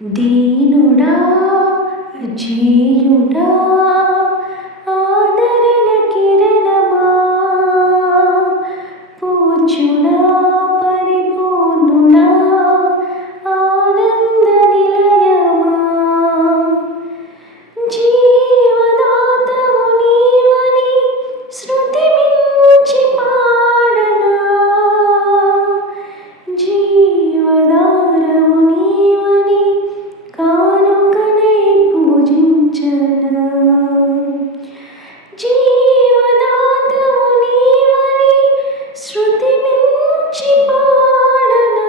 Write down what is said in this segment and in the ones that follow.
దీనుడా అజేయుడా ఆదరణ కిరణమా పూజ్యుడా పరిపూర్ణుడా ఆనంద నిలయమా జీవదాతవు నీవని శృతి మించి పాడనా జీవదారవు నీవని కానుకనై పూజించనా జీవదాతవు నీవని శృతి మించి పాడనా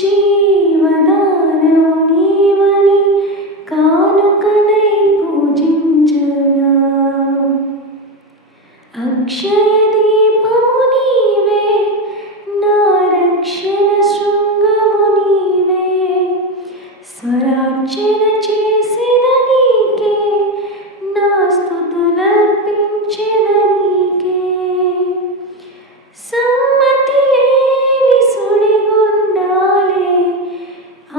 జీవదారవు నీవని కానుకనై పూజించనా అక్షయ దీపము నీవే నా రక్షణ శృంగము నీవే స్వరార్చన చేసిన నీకే నా స్తుతులర్పించిన నీకే సమ్మతి లేని సుడిగుండాలే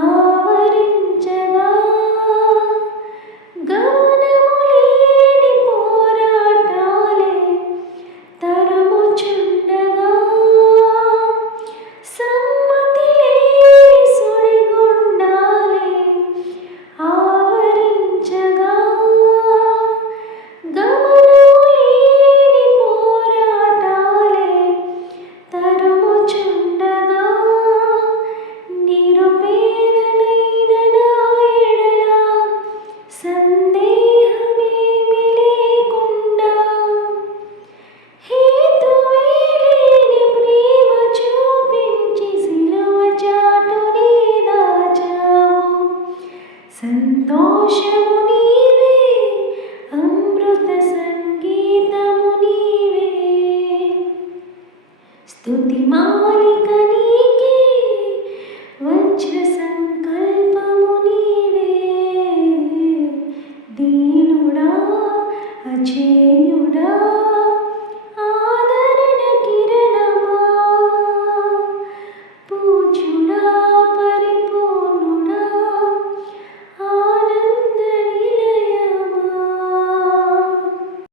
ఆవరించగా గమనము లేని పోరాటాలే తరుముచుండగా సమ్మతి లేని సుడిగుండాలే ఆవరించగా గమనము లేని పోరాటాలే తరుముచుండగా నిరుపేదనైన నా ఎడల సందేహమేమీ లేకుండా హేతువే లేని ప్రేమ చూపించి సిలువ చాటునే దాచావు సంతోషము నీవే అమృత సంగీతము నీవే స్తుతి